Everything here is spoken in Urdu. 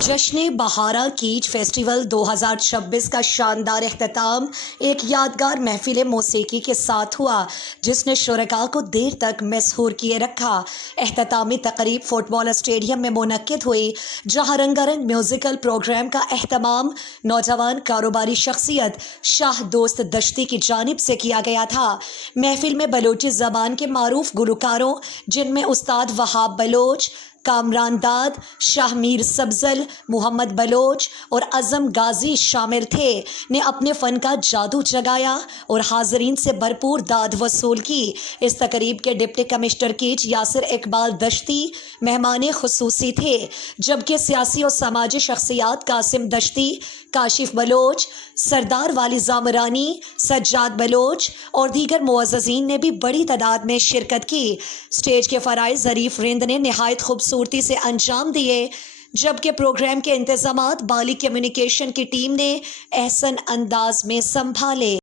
جشن بہارا کیچ فیسٹیول 2026 کا شاندار اختتام ایک یادگار محفل موسیقی کے ساتھ ہوا جس نے شرکاء کو دیر تک مسحور کیے رکھا۔ اختتامی تقریب فٹ بال اسٹیڈیم میں منعقد ہوئی جہاں رنگا رنگ میوزیکل پروگرام کا اہتمام نوجوان کاروباری شخصیت شاہ دوست دشتی کی جانب سے کیا گیا تھا۔ محفل میں بلوچی زبان کے معروف گلوکاروں جن میں استاد وہاب بلوچ، کامران داد، شاہ میر سبزل، محمد بلوچ اور اعظم غازی شامل تھے نے اپنے فن کا جادو جگایا اور حاضرین سے بھرپور داد وصول کی۔ اس تقریب کے deputy commissioner catch Yasir Iqbal دشتی مہمان خصوصی تھے، جبکہ سیاسی اور سماجی شخصیات قاسم دشتی، کاشف بلوچ، سردار والی زامرانی، سجاد بلوچ اور دیگر معززین نے بھی بڑی تعداد میں شرکت کی۔ اسٹیج کے فرائض ظریف رند نے نہایت خوبصورتی سے انجام دیے، جبکہ پروگرام کے انتظامات بالی کمیونیکیشن کی ٹیم نے احسن انداز میں سنبھالے۔